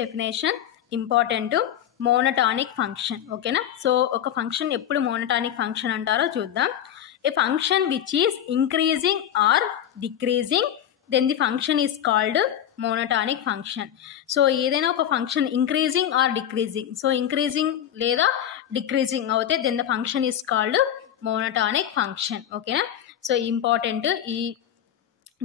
Definition important monotonic function ఓకేనా. So ఒక function ఎప్పుడు మోనోటానిక్ ఫంక్షన్ అంటారో చూద్దాం. A function which is increasing or decreasing then the function is called monotonic function. So ఏదైనా ఒక function increasing or decreasing, so increasing లేదా decreasing అవుతే then the function is called monotonic function ఓకేనా. So important ఈ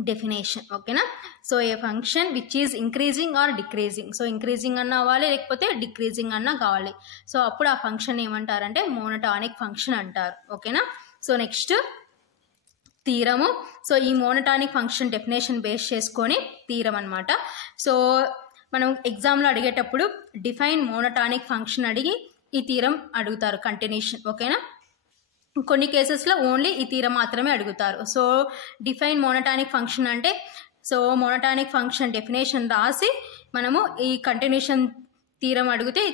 definition ఓకేనా. So a function which is increasing or decreasing, so increasing అన్న అవ్వాలి లేకపోతే డిక్రీజింగ్ అన్న కావాలి. సో అప్పుడు ఆ ఫంక్షన్ ఏమంటారంటే మోనోటానిక్ ఫంక్షన్ అంటారు ఓకేనా. So next థీరము. సో ఈ మోనోటానిక్ ఫంక్షన్ డెఫినేషన్ బేస్ చేసుకొని థీరం అనమాట. సో మనం ఎగ్జామ్లో అడిగేటప్పుడు డిఫైన్ మోనోటానిక్ ఫంక్షన్ అడిగి ఈ థీరం అడుగుతారు కంటిన్యూషన్ ఓకేనా. కొన్ని కేసెస్లో ఓన్లీ ఈ థీరం మాత్రమే అడుగుతారు. సో డిఫైన్ మోనోటానిక్ ఫంక్షన్ అంటే సో మోనోటానిక్ ఫంక్షన్ డెఫినేషన్ రాసి మనము ఈ కంటిన్యూషన్ థీరం అడిగితే ఈ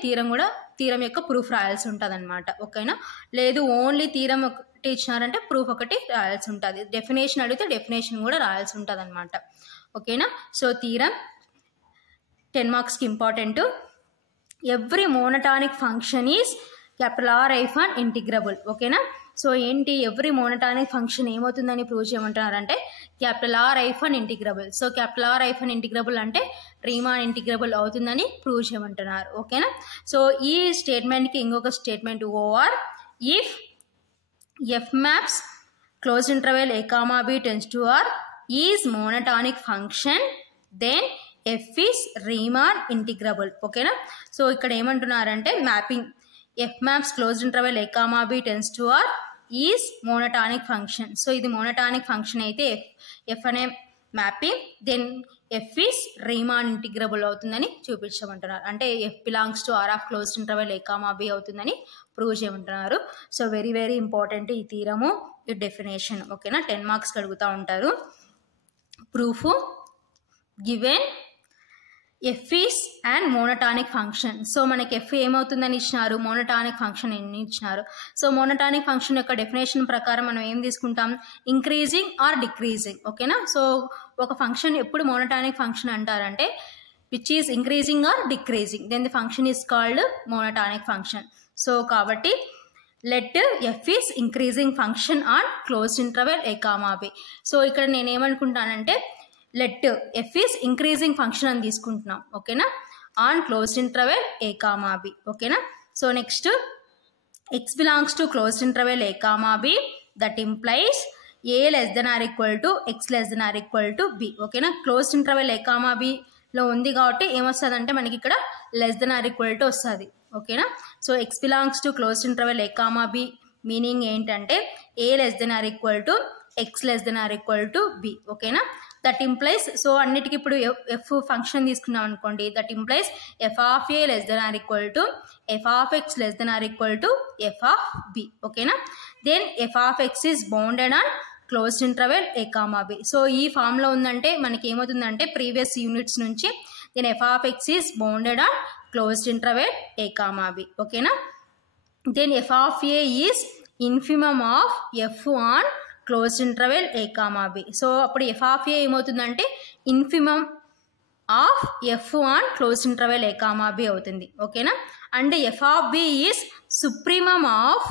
థీరం యొక్క ప్రూఫ్ రాయాల్సి ఉంటుంది అనమాట ఓకేనా. లేదు ఓన్లీ థీరం ఒకటి ఇచ్చినారంటే ప్రూఫ్ ఒకటి రాయాల్సి ఉంటుంది. డెఫినేషన్ అడిగితే డెఫినేషన్ కూడా రాయాల్సి ఉంటుంది అనమాట ఓకేనా. సో థీరం 10 మార్క్స్కి important. Every monotonic function is R integrable ఓకేనా. సో ఏంటి ఎవ్రీ మోనోటానిక్ ఫంక్షన్ ఏమవుతుందని ప్రూవ్ చేయమంటున్నారంటే R integrable. So R integrable అంటే రీమాన్ ఇంటిగ్రబుల్ అవుతుందని ప్రూవ్ చేయమంటున్నారు ఓకేనా. సో ఈ స్టేట్మెంట్కి ఇంకొక statement or if f maps close interval a, b tends to R is monotonic function then f is Riemann integrable ఓకేనా. సో ఇక్కడ ఏమంటున్నారంటే mapping f maps close interval a, b tends to R is monotonic function. So ఇది monotonic function అయితే f అనే mapping then f is Riemann integrable అవుతుందని చూపించమంటున్నారు. అంటే f belongs to R of closed interval a, b అవుతుందని prove చేయమంటున్నారు. So very very important ఈ theorem ఈ డెఫినేషన్ ఓకేనా. 10 మార్క్స్కి అడుగుతూ ఉంటారు. Proof given f is and monotonic function. So మనకి ఎఫ్ ఏమవుతుందని ఇచ్చినారు, మోనోటానిక్ ఫంక్షన్ ఎన్ని ఇచ్చినారు. సో మోనోటానిక్ ఫంక్షన్ యొక్క డెఫినేషన్ ప్రకారం మనం ఏం తీసుకుంటాం, ఇంక్రీజింగ్ ఆర్ డిక్రీజింగ్ ఓకేనా. సో ఒక ఫంక్షన్ ఎప్పుడు మోనోటానిక్ ఫంక్షన్ అంటారంటే which is increasing or decreasing then the function is called monotonic function. So కాబట్టి let f is increasing function on close interval a, b. So ఇక్కడ నేను ఏమనుకుంటానంటే let f is increasing function అని తీసుకుంటున్నాం ఓకేనా on close interval a, b ఓకేనా. So next x belongs to close interval a, b that implies a less than or equal to x less than or equal to b ఓకేనా. Closed interval a, b లో ఉంది కాబట్టి ఏమొస్తుంది అంటే మనకి ఇక్కడ less than are equal to వస్తుంది ఓకేనా. So x belongs to close interval a, b meaning ఏంటంటే a less than or equal to x less than or equal to b ఓకేనా. దట్ ఇంప్లైస్ సో అన్నిటికీ ఇప్పుడు ఎఫ్ ఫంక్షన్ తీసుకున్నాం అనుకోండి, that implies f of a less than are equal to f of x less than are equal to f of b ఓకేనా. Then f of x is bounded on closed interval a, b. So ఈ ఫామ్లో ఉందంటే మనకి ఏమవుతుందంటే previous units నుంచి then f of x is bounded on closed interval a, b ఓకేనా. Then f of A is infimum of f on closed interval a, b. So అప్పుడు f of a ఏమవుతుందంటే infimum of f on closed interval a, b అవుతుంది ఓకేనా. And f of b is supremum of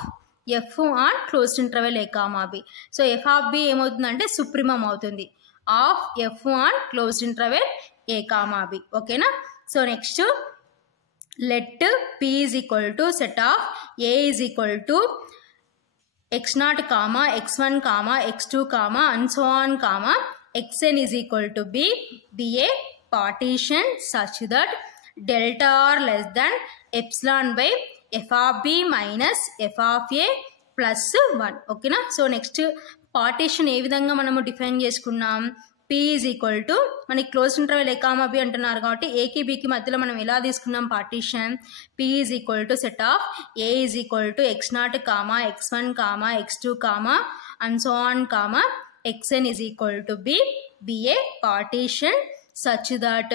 f on closed interval a, b. So f of b ఏమవుతుందంటే supremum అవుతుంది of f on closed interval a, b ఓకేనా. So next let p is equal to set of a is equal to x0, x1, x2, and so on, xn is equal to b, be a partition such that delta r less than epsilon by f of b minus f of a plus 1 ఓకేనా. So next partition ఏ విధంగా మనము define చేసుకున్నాం, p is equal to మనకి close interval a, b అంటున్నారు కాబట్టి ఏకి బికి మధ్యలో మనం ఎలా తీసుకున్నాం partition, p is equal to set of a is equal to x0, x1, x2, and so on, xn is equal to b, be a partition such that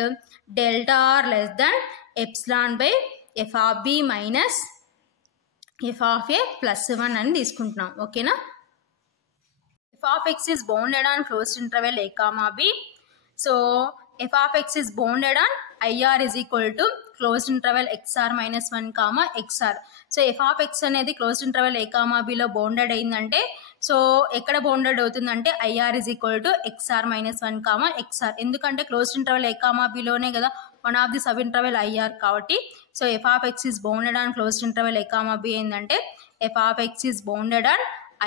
delta r less than epsilon by f of b minus f of a plus 1 అని తీసుకుంటున్నాం ఓకేనా. f of x is bounded on closed interval a, b. So f of x is bounded on IR is equal to closed interval XR minus 1 comma XR. So f of x అనేది closed interval a comma b లో bounded అయిందంటే so ఎక్కడ bounded అవుతుందంటే IR is equal to XR minus 1 comma XR. ఎందుకంటే closed interval a comma b లోనే కదా one of the sub interval IR కాబట్టి so f of x is bounded on closed interval a comma b ఏంటంటే f of x is bounded on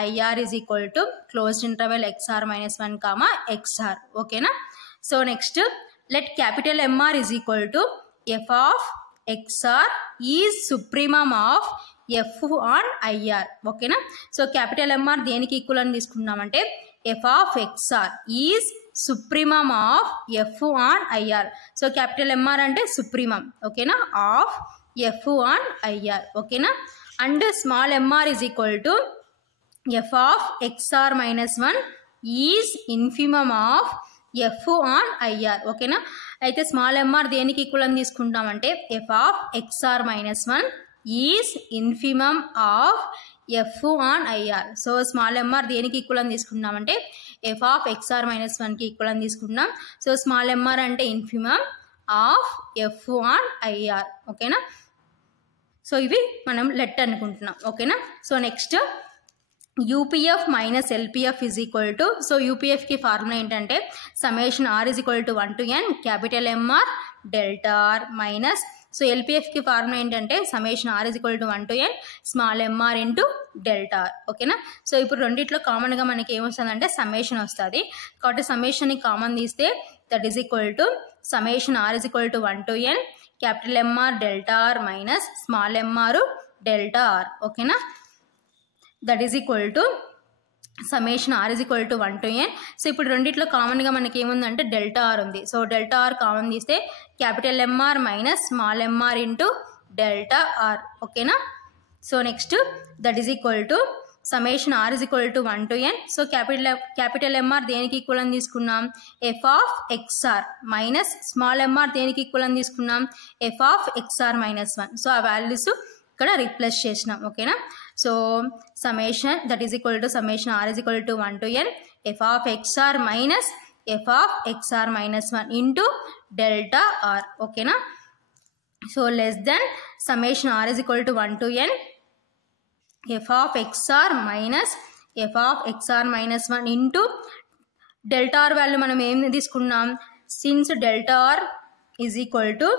IR is equal to closed interval XR minus 1 comma XR. ఓకేనా. So next let capital MR is equal to f of XR is supremum of f on IR. ఓకేనా. So capital MR దేనికి equal అని తీసుకున్నామంటే f of XR is supremum of f on IR. So capital MR అంటే supremum ఓకేనా of f on IR. ఓకేనా. And small MR is equal to f of XR minus 1 is infimum of f on IR. ఓకేనా. అయితే small MR దేనికి equal అని తీసుకుంటామంటే f of XR minus 1 is infimum of f on IR. So small MR దేనికి equal అని తీసుకున్నామంటే f of XR minus 1కి equal అని తీసుకున్నాం. సో స్మాల్ MR అంటే infimum of f on IR. ఓకేనా. సో ఇవి మనం లెట్ అనుకుంటున్నాం. ఓకేనా. So next UPF minus LPF is equal to, so UPF కి ఫార్ములా ఏంటంటే summation r is equal to 1 to n capital MR delta r minus so LPF కి formula ఏంటంటే summation r is equal to 1 to n small mr into delta r. ఓకేనా. So ఇప్పుడు రెండిట్లో కామన్గా మనకి ఏమొస్తుందంటే సమ్మేషన్ వస్తుంది కాబట్టి సమ్మేషన్ని కామన్ తీస్తే that is equal to summation r is equal to 1 to n capital MR delta r minus small mr delta r. ఓకేనా. That is equal to summation r is equal to 1 to n. So ఇప్పుడు రెండిట్లో కామన్గా మనకి ఏముందంటే delta r ఉంది. So delta r common తీస్తే capital MR minus small mr into delta r. ఓకేనా. So next that is equal to summation r is equal to 1 to n. So capital MR దేనికి equal అని తీసుకున్నాం f of XR minus small mr దేనికి equal అని తీసుకున్నాం f of XR minus 1. So ఆ values ఇక్కడ replace చేసినాం. ఓకేనా. So summation that is equal to summation r is equal to 1 to n f of XR minus f of XR minus 1 into delta r. ఓకేనా. So less than summation r is equal to 1 to n f of XR minus f of XR minus 1 into delta R value మనం ఏం తీసుకున్నాం since delta R is equal to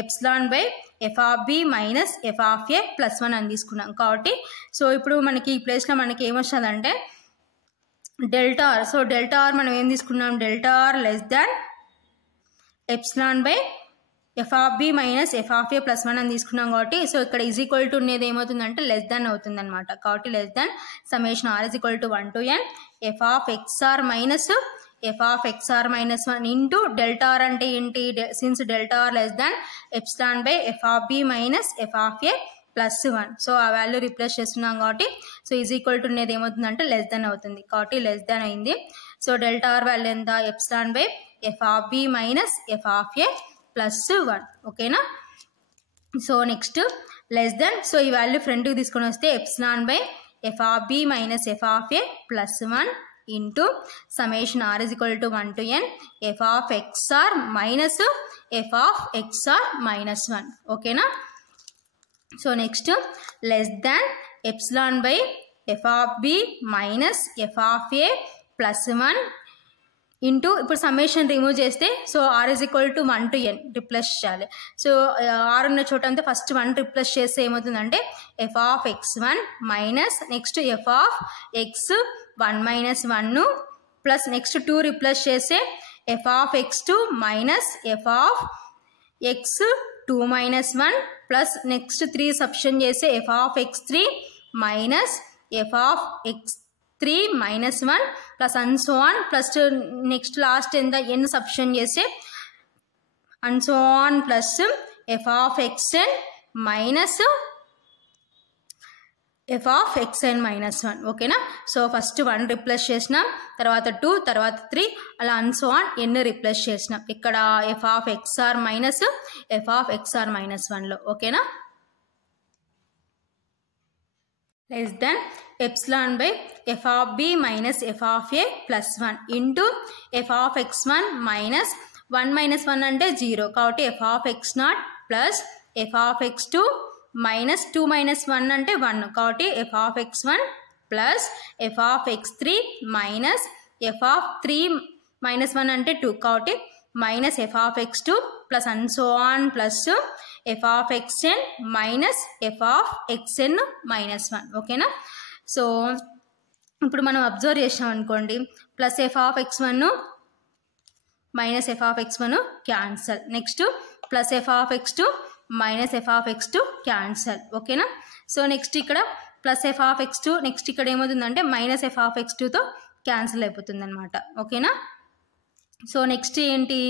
epsilon by f of b minus f of a plus 1 అని తీసుకున్నాం కాబట్టి so ఇప్పుడు మనకి ఈ ప్లేస్లో మనకి ఏమొస్తుందంటే delta r. So delta r మనం ఏం తీసుకున్నాం delta are less than epsilon by f of b minus f of a plus 1 అని తీసుకున్నాం కాబట్టి సో ఇక్కడ ఈజ్ ఈక్వల్ టు ఉండేది ఏమవుతుందంటే లెస్ దాన్ అవుతుంది అనమాట. కాబట్టి less than summation r is equal to 1 to n f of XR minus f of XR minus 1 into delta R అంటే ఏంటి since delta are less than epsilon by f of b minus f of a plus 1. So ఆ value replace చేస్తున్నాం కాబట్టి so is equal to ఉండేది ఏమవుతుందంటే less దాన్ అవుతుంది కాబట్టి less than అయింది. సో డెల్టా ఆర్ వాల్యూ ఎంత epsilon by f of b minus f of a plus 1. ఓకేనా. So next less than so ఈ వాల్యూ ఫ్రంట్కి తీసుకొని వస్తే epsilon by f of b minus f of a plus 1 into summation r is equal to 1 to n f of XR minus f of XR minus 1. ఓకేనా. So next less than epsilon by f of b minus f of a plus 1 into ఇప్పుడు summation remove చేస్తే so r is equal to 1 to n replace చేయాలి. So r ఉన్న చోట అంతా first 1 replace చేస్తే ఏమవుతుందంటే f of x1 minus next f of x1 minus 1 plus next 2 replace చేస్తే f of x2 minus f of x2 minus 1 plus next 3 సబ్షన్ చేస్తే f of x3 minus f of x3 minus 1 plus and so on plus next last ఎంత n సబ్షన్ చేస్తే and so on plus f of xn minus f of xn minus 1. ఓకేనా. So first 1 replace చేసినాం తర్వాత 2 తర్వాత 3 అలా and so on n replace చేసినాం ఇక్కడ f of XR minus f of XR minus 1లో. ఓకేనా. Less than epsilon by f of b minus f of a plus 1 into f of x1 minus 1 minus 1 అంటే 0 కాబట్టి f of x naught plus f of x 2 minus 2 minus 1 అంటే 1 కాబట్టి f of x 1 plus f of x 3 minus f of 3 minus 1 అంటే 2 కాబట్టి minus f of x 2 plus and so on plus f of x n minus f of x n minus 1 ఓకేనా. So ఇప్పుడు మనం observe చేసాం అనుకోండి plus f of x 1 minus f of x 1 cancel, next plus f of x 2 minus f of x 2 cancel ఓకేనా. So next ఇక్కడ plus f of x 2 next ఇక్కడ ఏమవుతుందంటే minus f of X 2తో cancel అయిపోతుంది అనమాట ఓకేనా. So next ఏంటి,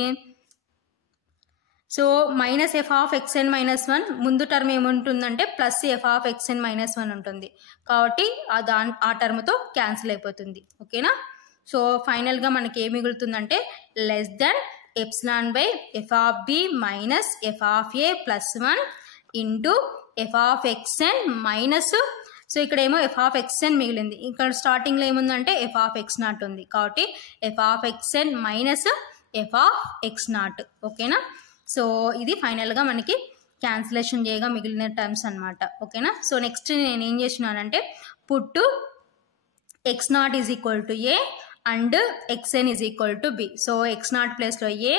so minus f of x n minus 1 ముందు టర్మ్ ఏముంటుందంటే plus f of x n minus 1 ఉంటుంది కాబట్టి ఆ టర్మ్తో క్యాన్సిల్ అయిపోతుంది ఓకేనా. సో ఫైనల్గా మనకి ఏం మిగులుతుందంటే less than epsilon by f of b minus f of a plus 1 into f of x n minus, so ఇక్కడ ఏమో ఎఫ్ ఆఫ్ ఎక్స్ఎన్ మిగిలింది, ఇక్కడ స్టార్టింగ్లో ఏముందంటే ఎఫ్ ఆఫ్ ఎక్స్ నాట్ ఉంది కాబట్టి f of x n minus f of x not ఓకేనా. So ఇది ఫైనల్గా మనకి క్యాన్సిలేషన్ చేయగా మిగిలిన టర్మ్స్ అనమాట ఓకేనా. సో నెక్స్ట్ నేను ఏం చేసినానంటే put x naught is equal to a and x n is equal to b, so x naught ప్లేస్లో ఏ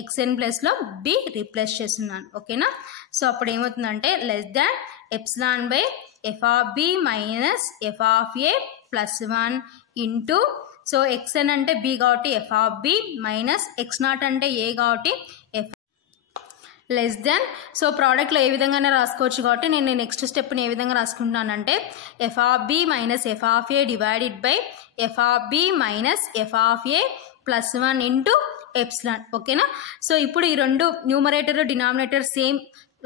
ఎక్స్ఎన్ ప్లేస్లో బి రీప్లేస్ చేస్తున్నాను ఓకేనా. సో అప్పుడు ఏమవుతుందంటే less than epsilon by f of b minus f of a plus 1 into, so x n అంటే b కాబట్టి f of b minus x naught అంటే a కాబట్టి ఎఫ్ లెస్ దెన్, సో ప్రోడక్ట్లో ఏ విధంగానే రాసుకోవచ్చు కాబట్టి నేను నెక్స్ట్ స్టెప్ని ఏ విధంగా రాసుకుంటానంటే f of b minus f of a divided by f of b minus f of a plus 1 into epsilon ఓకేనా. సో ఇప్పుడు ఈ రెండు న్యూమరేటర్ డినామినేటర్ సేమ్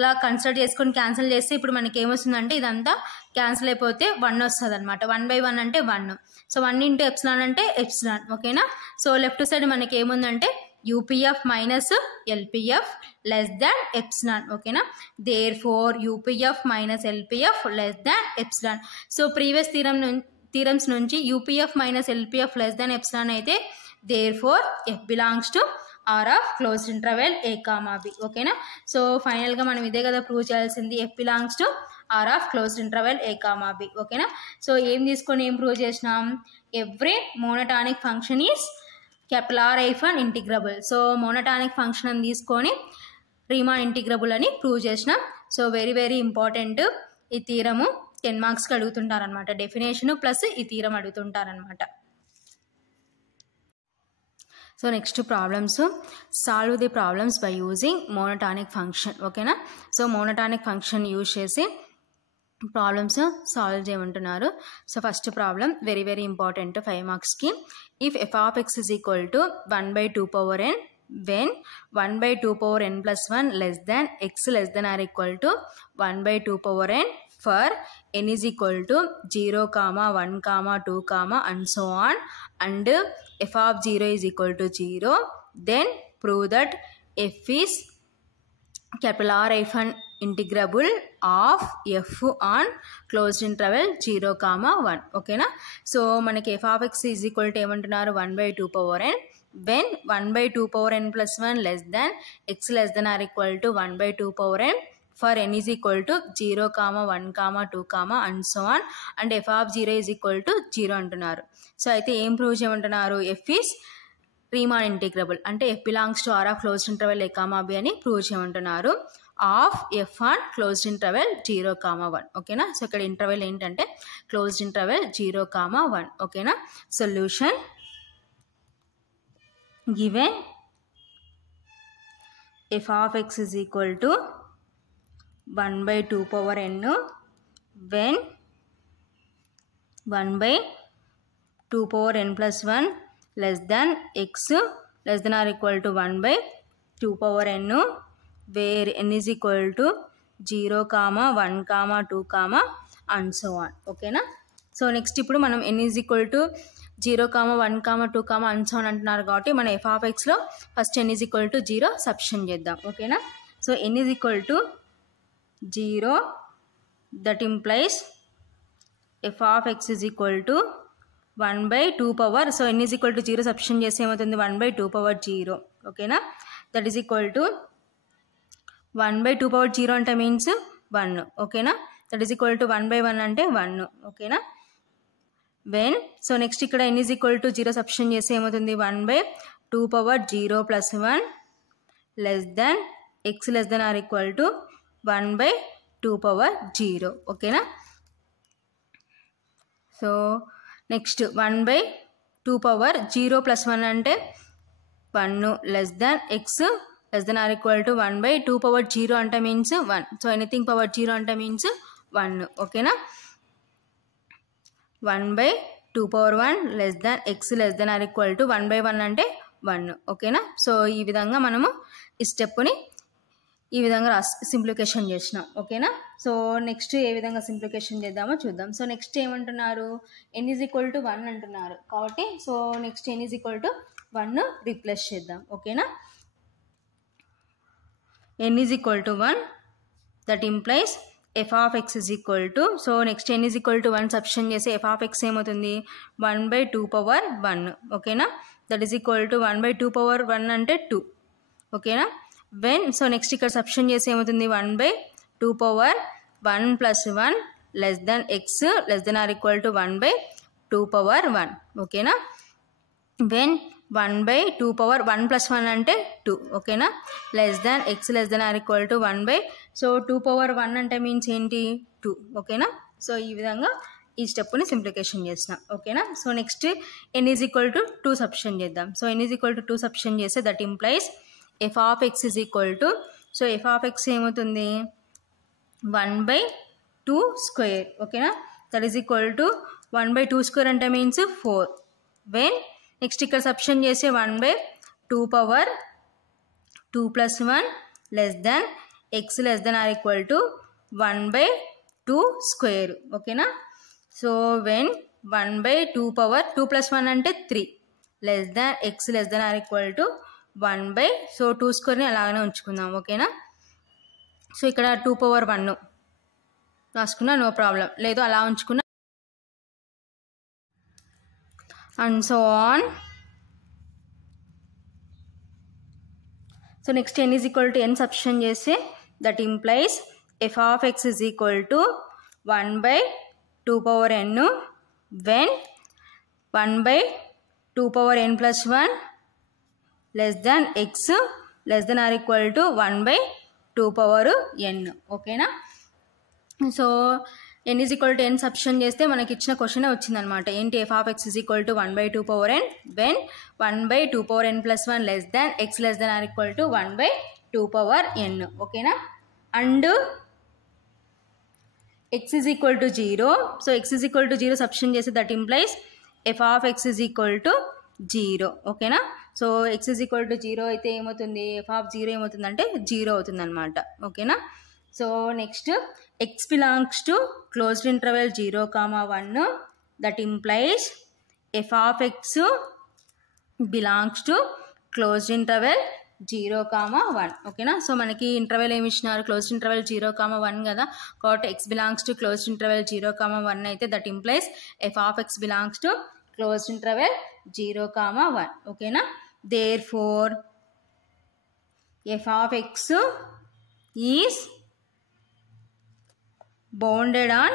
లా కన్సిడర్ చేసుకొని క్యాన్సిల్ చేస్తే ఇప్పుడు మనకి ఏమొస్తుందంటే ఇదంతా క్యాన్సిల్ అయిపోతే 1 వస్తుంది అనమాట, 1/1 అంటే 1, సో 1 ఇంటూ ఎప్సిలాన్ అంటే ఎప్సిలాన్ ఓకేనా. సో లెఫ్ట్ సైడ్ మనకి ఏముందంటే UPF minus LPF less than epsilon ఓకేనా. Therefore UPF minus LPF less than epsilon. So previous theorems నుంచి UPF minus LPF less than epsilon అయితే therefore f belongs to R of closed interval a comma b ఓకేనా. So ఫైనల్గా మనం ఇదే కదా prove చేయాల్సింది, f belongs to R of closed interval a comma b ఓకేనా. So ఏం తీసుకొని ఏం ప్రూవ్ చేసినాం, every monotonic function is capital ఐఫన్ ఇంటిగ్రబుల్. సో మోనోటానిక్ ఫంక్షన్ అని తీసుకొని రీమాన్ ఇంటిగ్రబుల్ అని ప్రూవ్ చేసినాం. సో వెరీ వెరీ ఇంపార్టెంట్ ఈ థీరము, 10 మార్క్స్కి అడుగుతుంటారనమాట, డెఫినేషన్ ప్లస్ ఈ థీరం అడుగుతుంటారనమాట. So next problems, solve the problems by using monotonic function ఓకేనా. సో మోనోటానిక్ ఫంక్షన్ యూజ్ చేసి ప్రాబ్లమ్స్ సాల్వ్ చేయమంటున్నారు. So first problem very very important 5 మార్క్స్కి. If f of X is equal to 1/2 power n when 1/2 power n plus 1 less than x less than or equal to 1/2 power n for n is equal to 0, 1, 2, and so on, and f of 0 is equal to 0, then prove that f is capital R hyphen integrable of f on closed interval 0, 1 ఓకేనా. So మనకి f of x is equal to ఏమంటున్నారు 1/2 power n when 1/2 power n plus 1 less than x less than or equal to 1/2 power n for n is equal to 0, 1, 2, and so on, and f of 0 is equal to 0 అంటున్నారు. So అయితే ఏం prove చేయమంటున్నారు, f is Riemann integrable అంటే f belongs to R of closed interval a comma b అని prove చేయమంటున్నారు of f on closed interval 0, 1 ఓకేనా. So ఇక్కడ interval ఏంటంటే క్లోజ్డ్ ఇంటర్వెల్ 0, 1 ఓకేనా. Solution given f of x is equal to 1/2 power n when 1/2 power n plus 1 less than x less than or equal to 1/2 power n where n is equal to 0, 1, 2, and so on ఓకేనా. So next ఇప్పుడు మనం n is equal to 0, 1, 2, and so on అంటున్నారు కాబట్టి మన f of x లో first n is equal to 0 substitute చేద్దాం ఓకేనా. So n is equal to 0 that implies f of x is equal to 1/2 power, so n is equal to 0 substitute చేస్తే ఏమవుతుంది 1/2 power 0 ఓకేనా. That is equal to 1/2 అంటే means 1 ఓకేనా. That is equal to 1/1 అంటే 1 ఓకేనా. When so next ఇక్కడ n is equal to 0 substitution చేస్తే ఏమవుతుంది 1/2 plus 1 less than x less than or equal to 1/2 ఓకేనా. సో నెక్స్ట్ 1/2 ప్లస్ 1 అంటే 1 less than x less than or equal to 1/2 అంటే means 1. So anything power 0 అంటే means 1 ఓకేనా. 1/2 less than x less than or equal to 1/1 అంటే 1 ఓకేనా. So ఈ విధంగా మనము ఈ స్టెప్ని ఈ విధంగా సింప్లిఫికేషన్ చేసినాం ఓకేనా. సో నెక్స్ట్ ఏ విధంగా సింప్లిఫికేషన్ చేద్దామో చూద్దాం. సో నెక్స్ట్ ఏమంటున్నారు n ఈజ్ ఈక్వల్ టు 1 అంటున్నారు కాబట్టి so next n is equal to 1 replace చేద్దాం ఓకేనా. n is equal to 1 that implies f of x is equal to so next n is equal to 1 substitution చేసి f of x ఏమవుతుంది 1/2 ఓకేనా. That is equal to 1/2 అంటే 2 ఓకేనా. When so next ఇక్కడ substitution చేసి ఏమవుతుంది 1/2 plus 1 less than x less than or equal to 1/2 ఓకేనా. When 1/2 plus 1 అంటే 2 ఓకేనా. Less than x less than or equal to 1 so 2/1 అంటే మీన్స్ ఏంటి 2 ఓకేనా. సో ఈ విధంగా ఈ స్టెప్ని సింప్లిఫికేషన్ చేసిన ఓకేనా. So next n is equal to 2 substitution చేద్దాం. So n is equal to 2 substitution చేస్తే that implies f of x is equal to so f of x ఏమవుతుంది 1/2 ఓకేనా. దట్ ఈజ్ ఈక్వల్ టు 1/2 అంటే means 4. When next ఇక్కడ substitution చేసే 1/2 plus 1 less than x less than or equal to 1/2 ఓకేనా. So when 1/2 plus 1 అంటే 3 less than x less than or equal to 1/2 అలాగనే ఉంచుకుందాం ఓకేనా. So ఇక్కడ 2/1 రాసుకున్నా నో ప్రాబ్లం, లేదు అలా ఉంచుకున్నా and so on. So next n is equal to n substitution చేస్తే that implies f of x is equal to 1/2 when 1/2 plus 1 less than x less than or equal to 1/2 ఓకేనా. So n is equal to n substitution చేస్తే మనకి ఇచ్చిన question వచ్చిందనమాట. ఏంటి f of x is equal to 1/2 when 1/2 plus 1 less than x less than or equal to 1/2 ఓకేనా. And x is equal to 0. సో x is equal to 0 substitution చేస్తే that implies f of x is equal to 0 ఓకేనా. సో x is equal to 0 అయితే ఏమవుతుంది f of 0 ఏమవుతుందంటే 0 అవుతుంది అనమాట ఓకేనా. So next x belongs to closed interval 0,1 that implies f of x belongs to closed interval 0,1 ఓకేనా. సో మనకి ఇంటర్వెల్ ఏమి ఇచ్చినారు క్లోజ్డ్ ఇంటర్వెల్ 0,1 కదా, కాబట్టి x belongs to closed interval 0,1 అయితే that implies f of x belongs to closed interval 0,1 ఓకేనా. therefore f of x is bounded on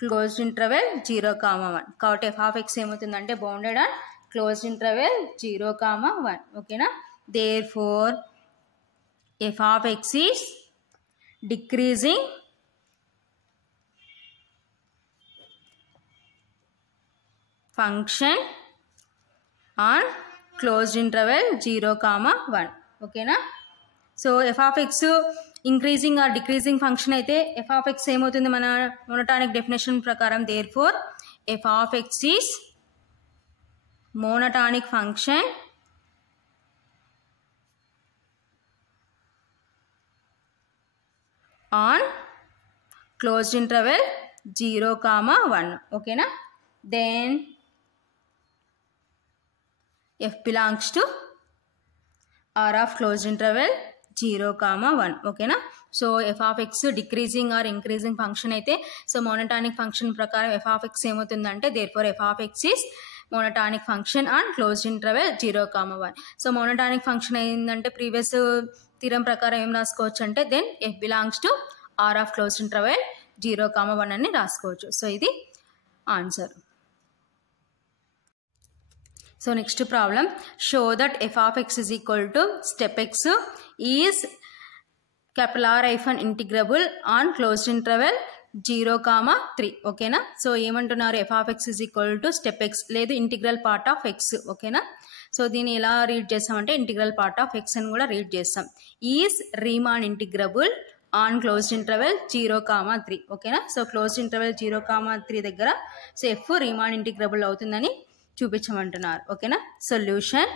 closed interval 0,1 కాబట్టి f of x ఏమవుతుందంటే bounded on closed interval 0,1 ఓకేనా. therefore f of x is decreasing function on closed interval 0,1 ఓకేనా. So f of x increasing or decreasing function అయితే f of x ఏమవుతుంది మన monotonic definition ప్రకారం. therefore f of x is monotonic function on closed interval 0,1 ఓకేనా. then f belongs to R of closed interval 0,1 ఓకేనా. So f of x decreasing or increasing function అయితే so monotonic function ప్రకారం f of x ఏమవుతుందంటే therefore f of x is monotonic function on closed interval 0,1. So monotonic function ఏంటంటే previous theorem ప్రకారం ఏం రాసుకోవచ్చు అంటే then f belongs to r of closed interval 0,1 అని రాసుకోవచ్చు. సో ఇది answer. So next problem, show that f of x is equal to step x is R integrable on closed interval 0,3. ఓకేనా. So ఏమంటున్నారు, f of x is equal to step x లేదు integral part of x. ఓకేనా. So దీన్ని ఎలా read చేస్తామంటే integral part of x అని కూడా read చేస్తాం. Is Riemann integrable on closed interval 0,3. ఓకేనా. సో క్లోజ్డ్ ఇంటర్వెల్ 0,3 దగ్గర సో f రీమాన్ ఇంటిగ్రబుల్ అవుతుందని చూపించమంటున్నారు. ఓకేనా. Solution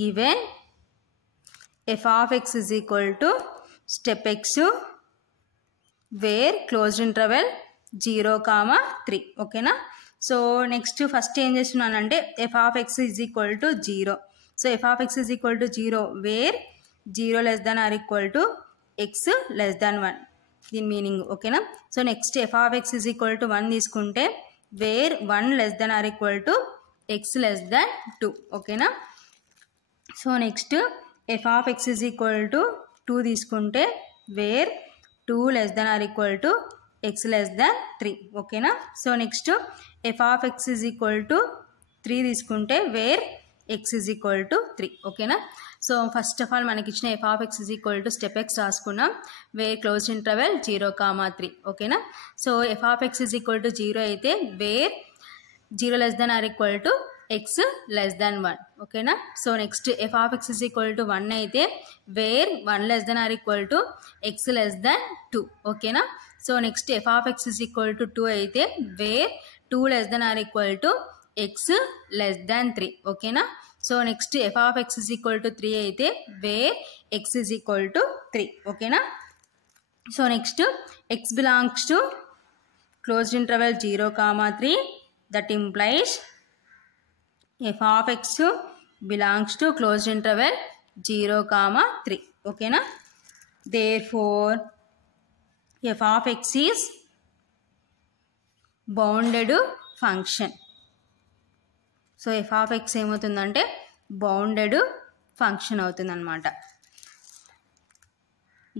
given f of x is equal to step x where closed interval 0,3. ఓకేనా. So next first ఏం చేస్తున్నానంటే f of x is equal to 0. So f of x is equal to 0 where 0 less than or equal to x less than 1. దీని meaning. ఓకేనా. So next f of x is equal to 1 తీసుకుంటే where 1 less than or equal to x less than 2. ఓకేనా. So next f of x is equal to 2 తీసుకుంటే where 2 less than or equal to x less than 3. ఓకేనా. So next f of x is equal to 3 తీసుకుంటే where x is equal to 3. ఓకేనా. So first of all మనకి ఇచ్చిన f of x is equal to step x రాసుకున్నాం where closed interval 0,3. ఓకేనా. So f of x is equal to 0 అయితే where 0 less than or equal to x less than 1. ఓకేనా. So next f of x is equal to 1 అయితే where 1 less than or equal to x less than 2. ఓకేనా. So next f of x is equal to 2 అయితే where 2 less than or equal to x less than 3. ఓకేనా. So next f of x is equal to 3 అయితే where x is equal to 3. ఓకేనా. So next x belongs to closed interval 0,3. that implies f of x belongs to closed interval 0,3. ఓకేనా. therefore f of x is bounded function. So f of x ఏమవుతుందంటే bounded function అవుతుంది అనమాట.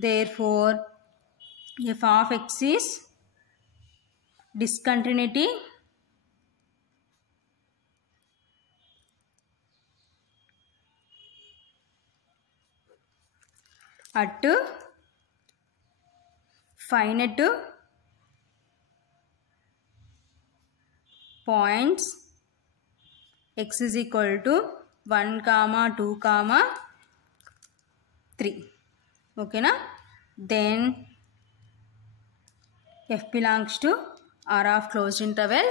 therefore f of x is discontinuity at finite points x is equal to 1, 2, 3. ఓకేనా. then f belongs to R of closed interval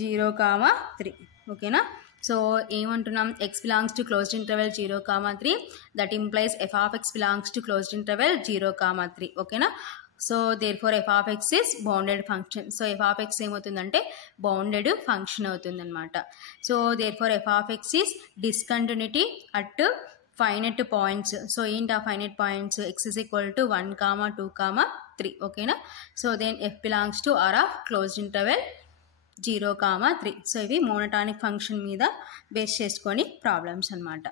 0,3. ఓకేనా. So ఏమంటున్నాం, x belongs to closed interval 0,3. that implies f of x belongs to closed interval 0,3. ఓకేనా. So therefore f of x is bounded function. So f of x ఏమవుతుందంటే bounded function అవుతుంది అనమాట. So therefore f of x is discontinuity at finite points. So ఏంటి ఆ finite points, x is equal to 1, 2, 3. ఓకేనా. So then f belongs to R of closed interval 0,3. So ఇవి monotonic function మీద base చేసుకొని problems అనమాట.